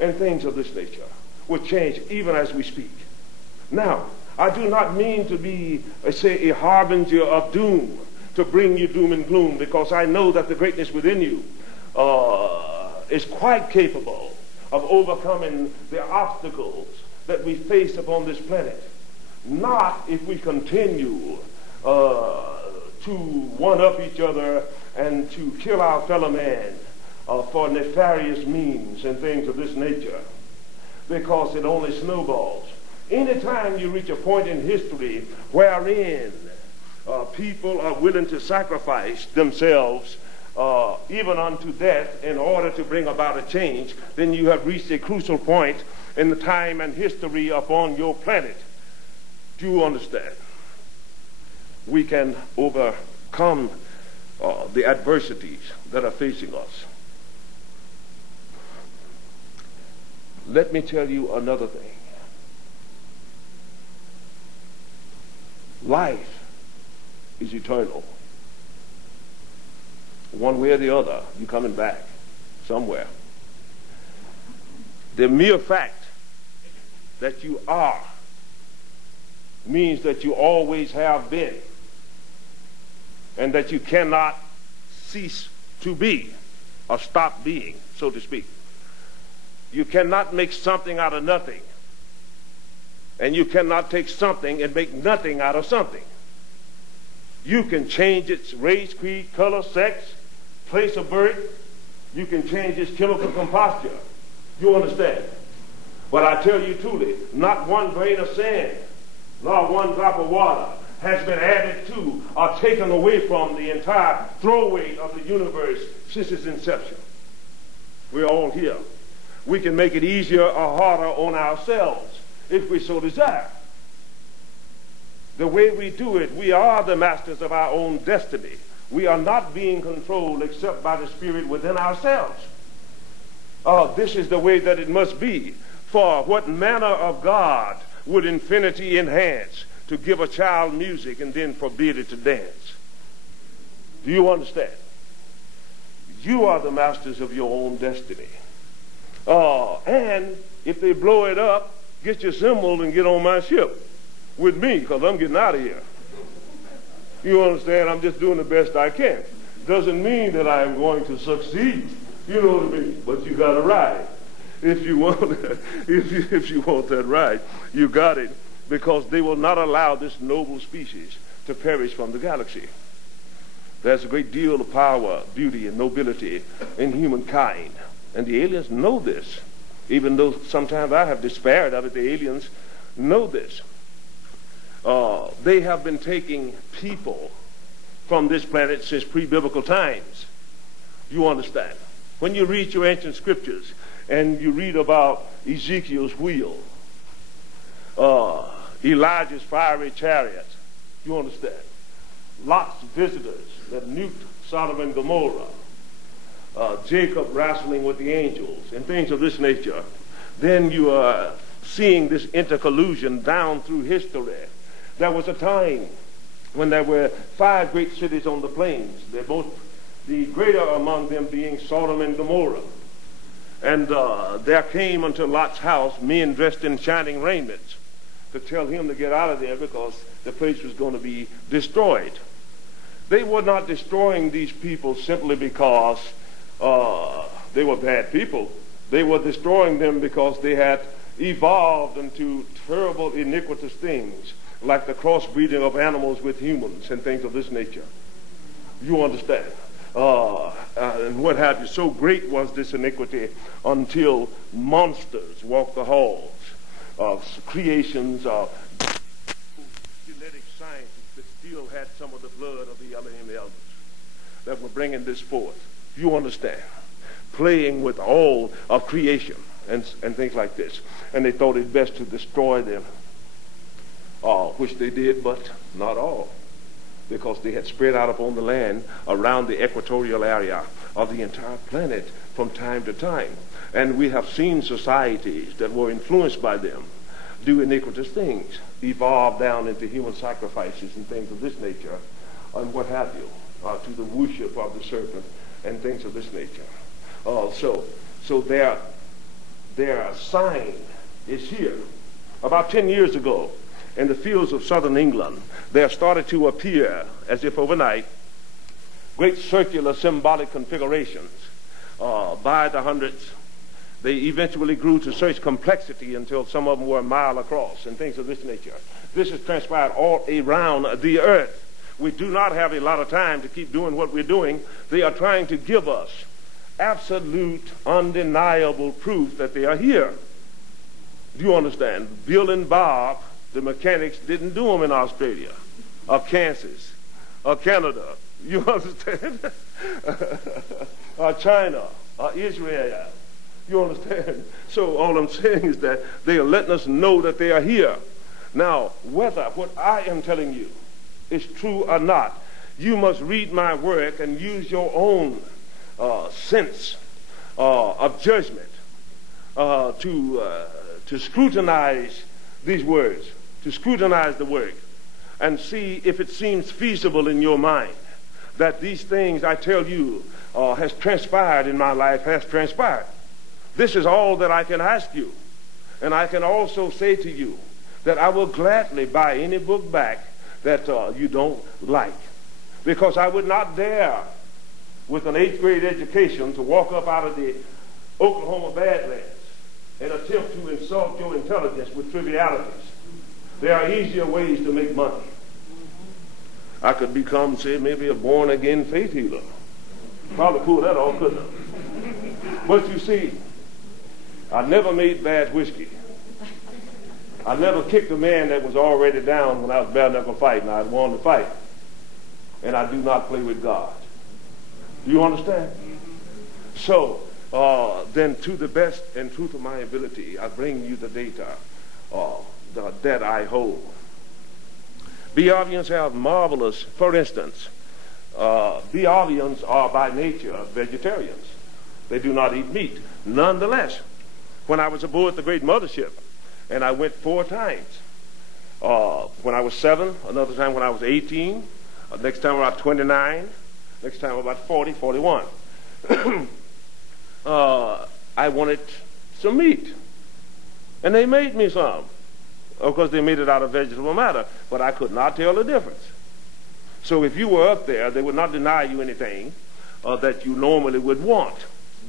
and things of this nature will change even as we speak. Now, I do not mean to be, say, a harbinger of doom, to bring you doom and gloom, because I know that the greatness within you is quite capable of overcoming the obstacles that we face upon this planet. Not if we continue to one-up each other and to kill our fellow man for nefarious means and things of this nature, because it only snowballs. Anytime you reach a point in history wherein people are willing to sacrifice themselves even unto death in order to bring about a change, then you have reached a crucial point in the time and history upon your planet. Do you understand? We can overcome the adversities that are facing us. Let me tell you another thing. Life is eternal. One way or the other, you're coming back somewhere. The mere fact that you are means that you always have been, and that you cannot cease to be or stop being, so to speak. You cannot make something out of nothing, and you cannot take something and make nothing out of something. You can change its race, creed, color, sex, place of birth. You can change its chemical composture. You understand? But I tell you truly, not one grain of sand, nor one drop of water has been added to or taken away from the entire throwaway of the universe since its inception. We're all here. We can make it easier or harder on ourselves if we so desire. The way we do it, we are the masters of our own destiny. We are not being controlled except by the Spirit within ourselves. This is the way that it must be. For what manner of God would infinity enhance to give a child music and then forbid it to dance? Do you understand? You are the masters of your own destiny. And if they blow it up, get your cymbals and get on my ship with me, because I'm getting out of here. You understand? I'm just doing the best I can. Doesn't mean that I am going to succeed. You know what I mean? But you got to ride. If you want, if you want that ride, you got it, because they will not allow this noble species to perish from the galaxy. There's a great deal of power, beauty, and nobility in humankind, and the aliens know this. Even though sometimes I have despaired of it, the aliens know this. They have been taking people from this planet since pre-biblical times. You understand? When you read your ancient scriptures and you read about Ezekiel's wheel, Elijah's fiery chariot, you understand? Lot's visitors that nuked Sodom and Gomorrah, Jacob wrestling with the angels, and things of this nature, then you are seeing this intercollusion down through history. There was a time when there were 5 great cities on the plains, the greater among them being Sodom and Gomorrah. And there came unto Lot's house men dressed in shining raiments to tell him to get out of there because the place was going to be destroyed. They were not destroying these people simply because they were bad people. They were destroying them because they had evolved into terrible iniquitous things, like the crossbreeding of animals with humans and things of this nature. You understand? And what have you. So great was this iniquity until monsters walked the halls of creations of genetic scientists that still had some of the blood of the Elohim elders that were bringing this forth. You understand? Playing with all of creation and things like this. And they thought it best to destroy them, which they did, but not all, because they had spread out upon the land around the equatorial area of the entire planet from time to time. And we have seen societies that were influenced by them do iniquitous things, evolve down into human sacrifices and things of this nature, and what have you, to the worship of the serpent and things of this nature. So their sign is here. About 10 years ago, in the fields of southern England, there started to appear, as if overnight, great circular symbolic configurations by the hundreds. They eventually grew to such complexity until some of them were a mile across and things of this nature. This has transpired all around the earth. We do not have a lot of time to keep doing what we're doing. They are trying to give us absolute, undeniable proof that they are here. Do you understand? Bill and Bob, the mechanics, didn't do them in Australia or Kansas or Canada. You understand? Or China or Israel. You understand? So all I'm saying is that they are letting us know that they are here. Now, whether what I am telling you is true or not, you must read my work and use your own sense of judgment to scrutinize these words, to scrutinize the work, and see if it seems feasible in your mind that these things I tell you has transpired in my life, has transpired. This is all that I can ask you. And I can also say to you that I will gladly buy any book back that you don't like. Because I would not dare, with an 8th grade education, to walk up out of the Oklahoma Badlands and attempt to insult your intelligence with trivialities. There are easier ways to make money. I could become, say, maybe a born-again faith healer. Probably pull that off, couldn't I? But you see, I never made bad whiskey. I never kicked a man that was already down when I was bare knuckle fighting. I wanted to fight. And I do not play with God. Do you understand? So, then to the best and truth of my ability, I bring you the data that I hold. Biavians have marvelous, for instance, Biavians are by nature vegetarians. They do not eat meat. Nonetheless, when I was aboard the great mothership, and I went 4 times, when I was 7, another time when I was 18, next time about 29, next time about 40, 41. I wanted some meat. And they made me some. Of course, they made it out of vegetable matter, but I could not tell the difference. So if you were up there, they would not deny you anything that you normally would want,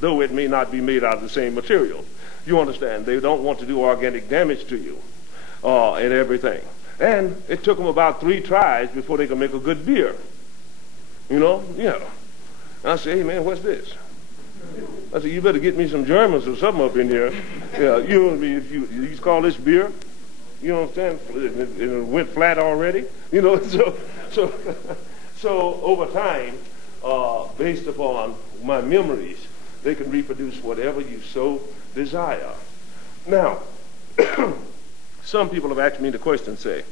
though it may not be made out of the same material. You understand? They don't want to do organic damage to you and everything. And it took them about 3 tries before they could make a good beer. You know? Yeah. And I said, hey, man, what's this? I said, you better get me some Germans or something up in here. Yeah, you know, if you call this beer, you understand? It went flat already. You know, so over time, based upon my memories, they can reproduce whatever you so desire. Now, some people have asked me the question, say,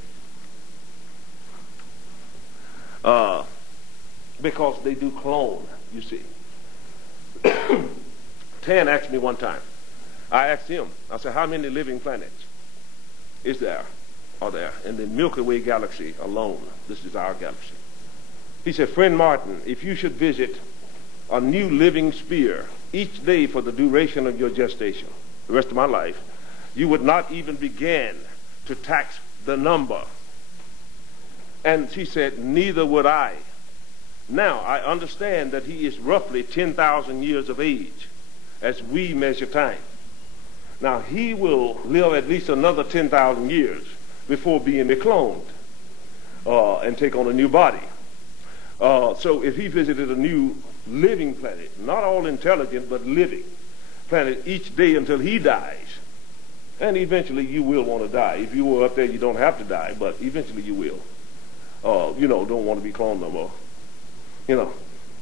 because they do clone, you see. Tan asked me one time. I asked him, I said, how many living planets are there in the Milky Way galaxy alone? This is our galaxy. He said, friend Martin, if you should visit a new living sphere each day for the duration of your gestation, the rest of my life, you would not even begin to tax the number. And she said, neither would I. Now, I understand that he is roughly 10,000 years of age as we measure time. Now, he will live at least another 10,000 years before being cloned and take on a new body. So if he visited a new living planet, not all intelligent, but living planet each day until he dies, and eventually you will want to die. If you were up there, you don't have to die, but eventually you will. You know, don't want to be cloned no more. You know,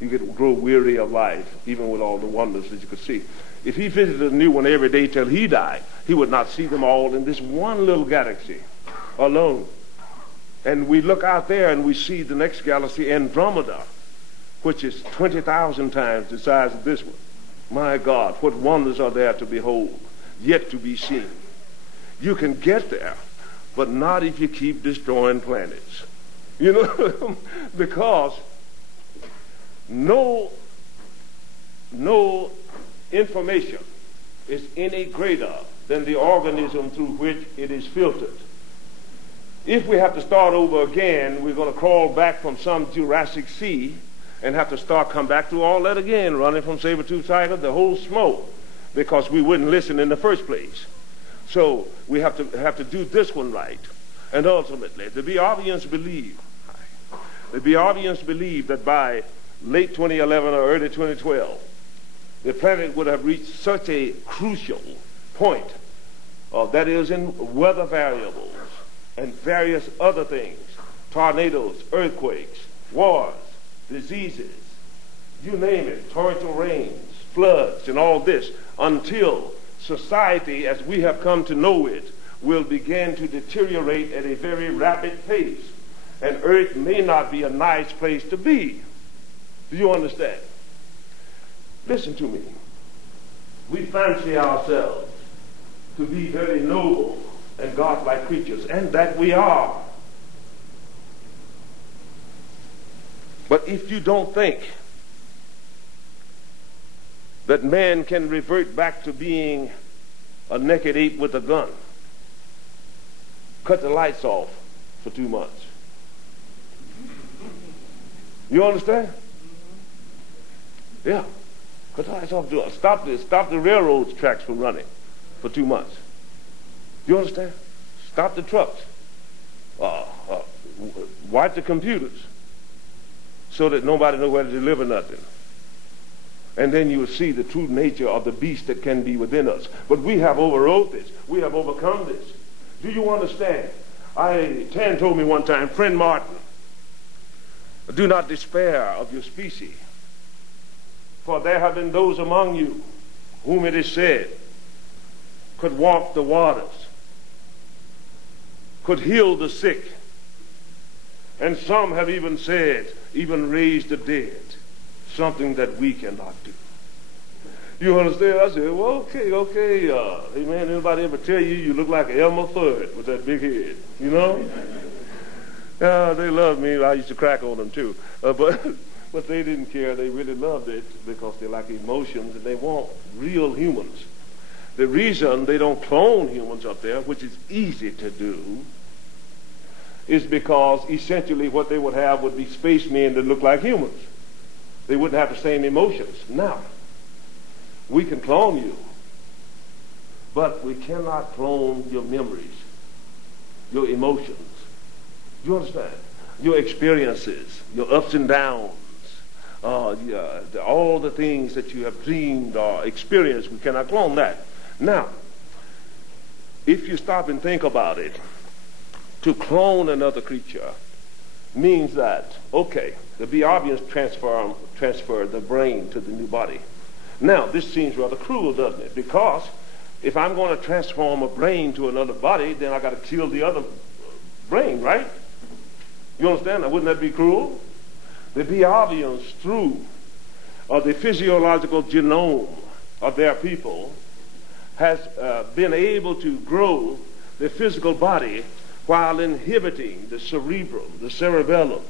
you could grow weary of life, even with all the wonders that you could see. If he visited a new one every day till he died, he would not see them all in this one little galaxy alone. And we look out there and we see the next galaxy, Andromeda, which is 20,000 times the size of this one. My God, what wonders are there to behold, yet to be seen. You can get there, but not if you keep destroying planets. You know, because no information is any greater than the organism through which it is filtered. If we have to start over again, we're going to crawl back from some Jurassic Sea and have to come back to all that again, running from saber-tooth tiger, the whole smoke, because we wouldn't listen in the first place. So we have to do this one right. And ultimately, the Beovians believe that by late 2011 or early 2012, the planet would have reached such a crucial point, that is in weather variables and various other things, tornadoes, earthquakes, wars, diseases, you name it, torrential rains, floods, and all this, until society, as we have come to know it, will begin to deteriorate at a very rapid pace. And Earth may not be a nice place to be. Do you understand? Listen to me. We fancy ourselves to be very noble and godlike creatures, and that we are. But if you don't think that man can revert back to being a naked ape with a gun, cut the lights off for 2 months. You understand? Yeah. Cut the lights off. Stop the railroad tracks from running for 2 months. You understand? Stop the trucks. Wipe the computers so that nobody knows where to deliver nothing. And then you will see the true nature of the beast that can be within us. But we have overrode this. We have overcome this. Do you understand? Tan told me one time, friend Martin, do not despair of your species, for there have been those among you whom it is said could walk the waters, could heal the sick, and some have even said, even raise the dead, something that we cannot do. You understand? I said, well, okay. Hey, man, anybody ever tell you look like Elmer Fudd with that big head? You know? They loved me. I used to crack on them, too. But they didn't care. They really loved it because they like emotions and they want real humans. The reason they don't clone humans up there, which is easy to do, is because essentially what they would have would be spacemen that look like humans. They wouldn't have the same emotions. Now, we can clone you, but we cannot clone your memories, your emotions. You understand? Your experiences, your ups and downs, all the things that you have dreamed or experienced. We cannot clone that. Now, if you stop and think about it, to clone another creature means that, okay, the Beovians transfer the brain to the new body. Now, this seems rather cruel, doesn't it? Because if I'm going to transform a brain to another body, then I got to kill the other brain, right? You understand? Now, wouldn't that be cruel? The Beovians, through the physiological genome of their people, has been able to grow the physical body while inhibiting the cerebrum, the cerebellum.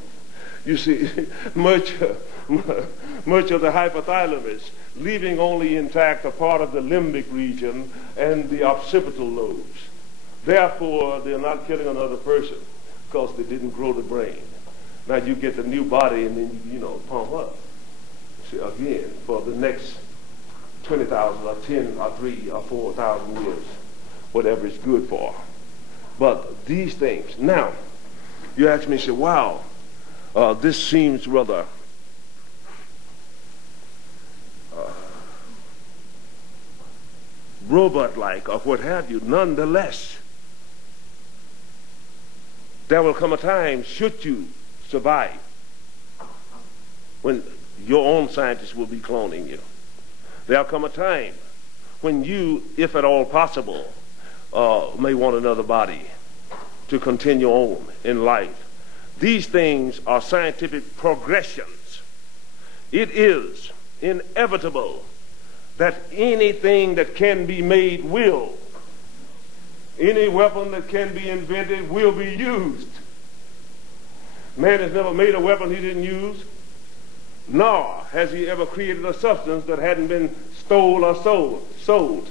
You see, much of the hypothalamus, leaving only intact a part of the limbic region and the occipital lobes. Therefore, they're not killing another person because they didn't grow the brain. Now you get the new body and then you pump up. See, again, for the next 20,000 or 10 or 3 or 4,000 years, whatever it's good for. But these things. Now, you ask me, say, wow, this seems rather robot-like or what have you. Nonetheless, there will come a time, should you survive, when your own scientists will be cloning you. There'll come a time when you, if at all possible, may want another body to continue on in life. These things are scientific progressions. It is inevitable that anything that can be made will. Any weapon that can be invented will be used. Man has never made a weapon he didn't use, nor has he ever created a substance that hadn't been stole or sold.